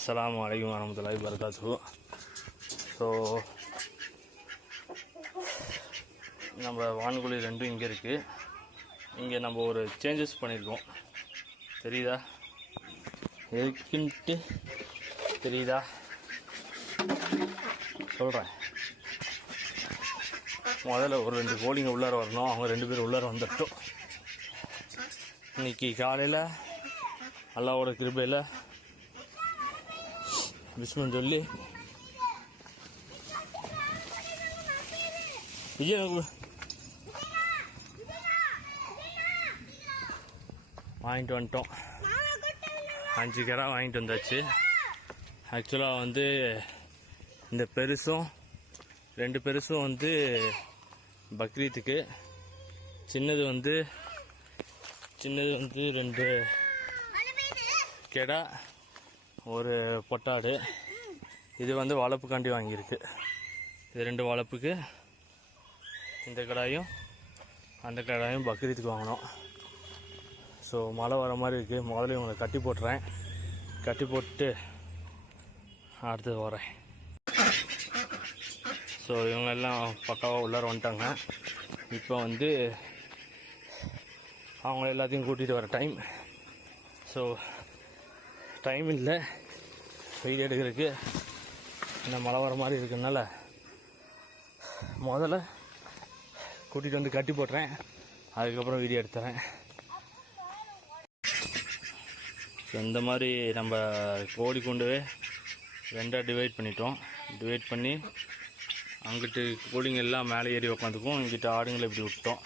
அஸ்ஸலாமு அலைக்கும் வரஹ்மத்துல்லாஹி வபரகாத்துஹு. ஸோ நம்ம வான்குழி ரெண்டும் இங்கே இருக்குது. இங்கே நம்ம ஒரு சேஞ்சஸ் பண்ணியிருக்கோம், தெரியுதா? எதுக்குன்ட்டு தெரியுதா சொல்கிறேன். முதல்ல ஒரு 2 கோழிங்க உள்ளார வரணும். அவங்க 2 பேரும் உள்ளார வந்துட்டோம். இன்றைக்கி காலையில் அல்லாவோட கிருபையில் பிஸ்மின்னு சொல்லி விஜய் வாங்கிட்டு வந்துட்டோம். 5 கிடா வாங்கிட்டு வந்தாச்சு. ஆக்சுவலாக வந்து இந்த பெருசும் 2 பெருசும் வந்து பக்ரீத்துக்கு, சின்னது வந்து 2 கெடா, ஒரு பொட்டாடு. இது வந்து வளர்ப்புக்காண்டி வாங்கியிருக்கு. இது 2 வளர்ப்புக்கு. இந்த கடாயும் அந்த கடாயும் பக்ரீத்துக்கு வாங்கினோம். ஸோ மழை வர மாதிரி இருக்குது. முதல்ல இவங்களை கட்டி போட்டுறேன். கட்டி போட்டு அடுத்தது வரேன். ஸோ இவங்க எல்லாம் பக்காவாக உள்ளார வந்துட்டாங்க. இப்போ வந்து அவங்க எல்லாத்தையும் கூட்டிகிட்டு வர டைம். ஸோ டைம் இல்லை வீடியோ எடுக்கிறதுக்கு. இந்த மழை வர மாதிரி இருக்கிறதுனால முதல்ல கூட்டிகிட்டு வந்து கட்டி போட்டுறேன். அதுக்கப்புறம் வீடியோ எடுத்துறேன். ஸோ இந்த மாதிரி நம்ம கோழி கொண்டுவே 2 டிவைட் பண்ணிட்டோம். டிவைட் பண்ணி அங்கிட்டு கோழிங்க எல்லாம் மேலே ஏறி உட்காந்துக்கும், இங்கிட்ட ஆடுங்களை இப்படி விட்டோம்.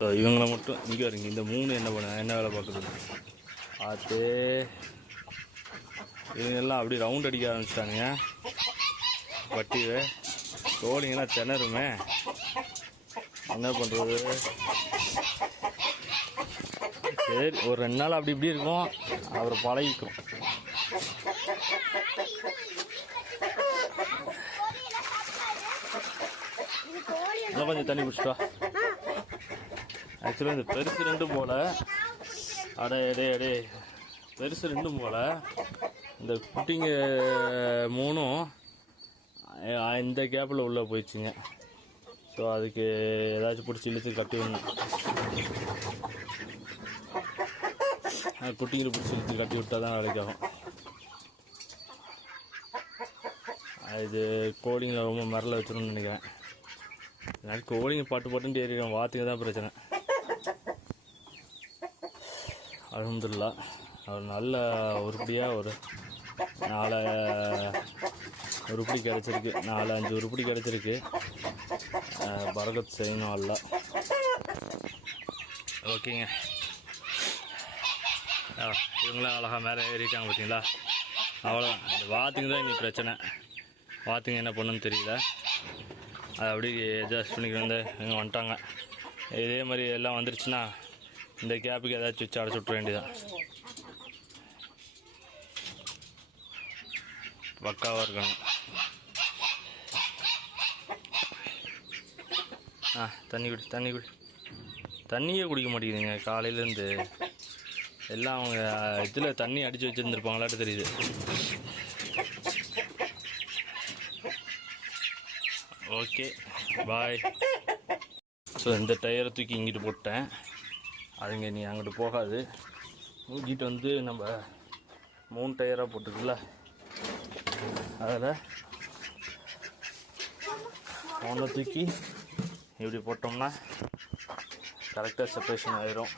ஸோ இவங்களை மட்டும் இங்கே வருங்க. இந்த 3 என்ன வேலை பார்க்குறது பார்த்து இவங்கெல்லாம் அப்படி ரவுண்ட் அடிக்க ஆரம்பிச்சிட்டானுங்க. வட்டிவே கோழிங்கெல்லாம் திணறுமே, என்ன பண்ணுறது? சரி, ஒரு 2 நாள் அப்படி இப்படி இருக்கும், அப்புறம் பழகிக்கும். இன்னும் கொஞ்சம் தண்ணி பிடிச்சிட்டா. ஆக்சுவலாக இந்த பெருசு 2 போல் அடே பெருசு 2 போல் இந்த குட்டிங்க 3ம் இந்த கேப்பில் உள்ளே போயிடுச்சுங்க. ஸோ அதுக்கு ஏதாச்சும் பிடிச்சி இழுத்து கட்டி விடணும். குட்டிங்களை பிடிச்சி இழுத்து கட்டி விட்டால் தான் வேலைக்காகும். இது கோழிங்களை ரொம்ப மரல வச்சிடணும்னு நினைக்கிறேன். அதனால கோழிங்க பாட்டுன்னு ஏறிடும். வாத்துங்க தான் பிரச்சனை. அல்ஹம்துலில்லாஹ் ஒரு நல்ல உருப்படியாக ஒரு 4 உருப்படி கிடச்சிருக்கு. 4-5 உருப்படி கிடச்சிருக்கு. பரக்கத் செய்யணும் அல்ல. ஓகேங்க. இவங்களாம் அழகாக மேலே ஏறிட்டாங்க பார்த்தீங்களா? அவ்வளோ. இந்த வாத்துங்க தான் இங்கே பிரச்சனை. வாத்துங்க என்ன பண்ணுன்னு தெரியல. அதை அப்படி அட்ஜஸ்ட் பண்ணிக்கிட்டு வந்து இங்கே வந்துட்டாங்க. இதே மாதிரி எல்லாம் வந்துருச்சுன்னா இந்த கேப்புக்கு ஏதாச்சும் வச்சு அடைச்சி விட்ற வேண்டியதான். பக்காவாக இருக்கணும். தண்ணி குடி. தண்ணியே குடிக்க மாட்டேங்குதுங்க காலையிலேருந்து. எல்லாம் அவங்க இதில் தண்ணி அடித்து வச்சுருந்துருப்பாங்களாட்டு தெரியுது. Okay bye. ஸோ இந்த டயரை தூக்கி இங்கிட்டு போட்டேன். அதுங்க நீ அங்கிட்டு போகாது. இங்கிட்டு வந்து நம்ம 3 டயராக போட்டுக்கல. அதில் ஒன்றை தூக்கி இப்படி போட்டோம்னா கரெக்டாக செப்பரேஷன் ஆயிரும்.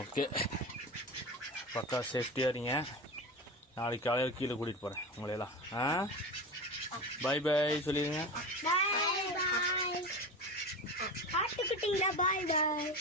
ஓகே, பக்கா சேஃப்டியாக இருங்க. நாளைக்கு காலையில் கீழே கூட்டிகிட்டு போகிறேன் உங்களையெல்லாம். பாய் பாய் சொல்லிடுங்க. பாய் பாய்.